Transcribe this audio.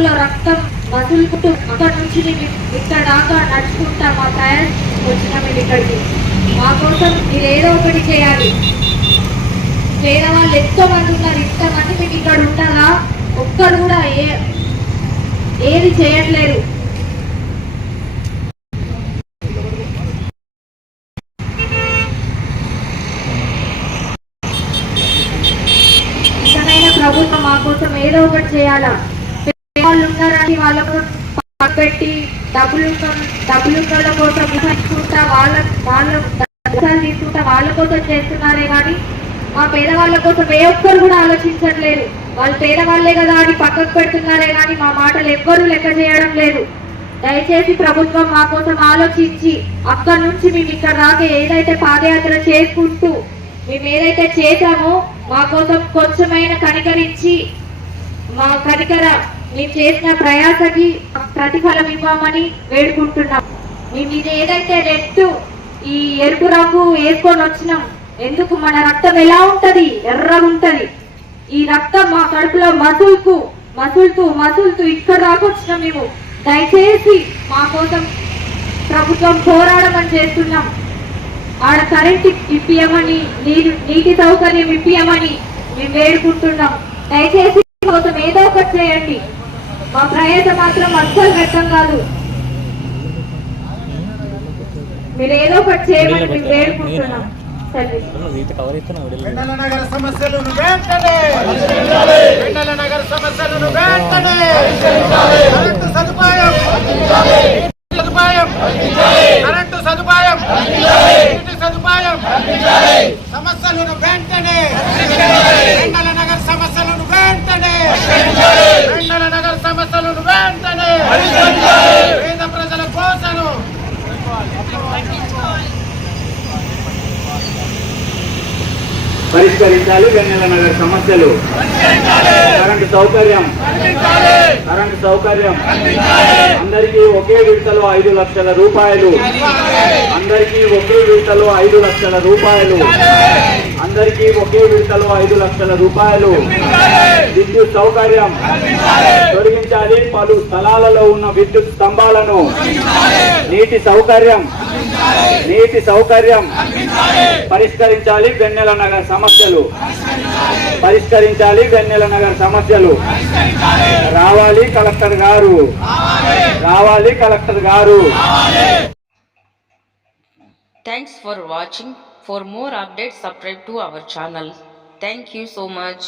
రక్తం వదులుకుంటూ అక్కడ నుంచి మేము ఇక్కడ దాకా నడుచుకుంటా. మా పేరెంట్స్ వచ్చినాం మేము ఇక్కడికి. మా కోసం మీరు ఏదో ఒకటి చేయాలి. పేదవాళ్ళు ఎంతో మంది ఉన్నారు ఇంతమంది మీకు ఇక్కడ ఉండాలా? ఒక్కరు కూడా ఏ ఏది చేయట్లేదు. ఇకనైనా ప్రభుత్వం మా కోసం ఏదో ఒకటి చేయాలా? వాళ్ళు వాళ్ళకు పెట్టి డబ్బులు డబ్బులు ఉన్న వాళ్ళ కోసం తీసుకుంటా వాళ్ళ వాళ్ళ దర్శనాలు తీసుకుంటా వాళ్ళ కోసం చేస్తున్నారే కానీ మా పేదవాళ్ళ కోసం ఏ ఒక్కరు కూడా ఆలోచించట్లేదు. వాళ్ళు పేదవాళ్ళే కదా అని పక్కకు పెడుతున్నారే కానీ మా మాటలు ఎవ్వరూ లెక్క చేయడం లేదు. దయచేసి ప్రభుత్వం మా కోసం ఆలోచించి అక్కడి నుంచి మేము ఇక్కడ రాక ఏదైతే పాదయాత్ర చేసుకుంటూ మేము ఏదైతే చేశామో మా కోసం కొంచెమైనా కనికరించి మా కనికర మేము చేసిన ప్రయాసకి ప్రతిఫలం ఇవ్వమని వేడుకుంటున్నాం. మేము ఇది ఏదైతే రెడ్ ఈ ఎరుపు రంగు వేసుకొని వచ్చినాం ఎందుకు మన రక్తం ఎలా ఉంటది? ఎర్రగా ఉంటది. ఈ రక్తం మా కడుపులో మసులుకు మసులుతూ మసులుతూ ఇక్కడ దాకా వచ్చినాం మేము. దయచేసి మా కోసం ప్రభుత్వం పోరాడమని చేస్తున్నాం. ఆడ కరెంట్ ఇప్పియమని నీరు నీటి సౌకర్యం ఇప్పియమని మేము వేడుకుంటున్నాం. దయచేసి కోసం ఏదో ఒకటి చేయండి. మా ప్రయాస మాత్రం అస్సలు వ్యక్తం కాదు. మీరు ఏదో ఒకటి చేయమని మేము వేడుకుంటున్నాం. వెన్నెల నగర సమస్యలను వెంటనే! వెన్నెల నగర సమస్యలను వెంటనే కరెంటు సదుపాయం సదుపాయం కరెంటు సదుపాయం నీటి సదుపాయం సమస్యలను వెంటనే వెన్నెల నగర సమస్యలను వెంటనే వెన్నెల నగర సమస్యలను వెంటనే పేద ప్రజల కోసం పరిష్కరించాలి వెన్నెల నగర్ సమస్యలు. కరెంటు సౌకర్యం. కరెంటు సౌకర్యం. అందరికీ ఒకే విడతలో ఐదు లక్షల రూపాయలు. అందరికీ ఒకే విడతలో ఐదు లక్షల రూపాయలు. అందరికీ ఒకే విడతలో ఐదు లక్షల రూపాయలు. విద్యుత్ సౌకర్యం తొలగించాలి. పలు స్థలాలలో ఉన్న విద్యుత్ స్తంభాలను నీటి సౌకర్యం నీటి సౌకర్యం పరిష్కరించాలి. వెన్నెల నగర్ సమస్యలు పరిష్కరించాలి. వెన్నెల నగర్ సమస్యలు రావాలి కలెక్టర్ గారు. రావాలి కలెక్టర్ గారు. Thanks for watching for more update subscribe to our channel thank you so much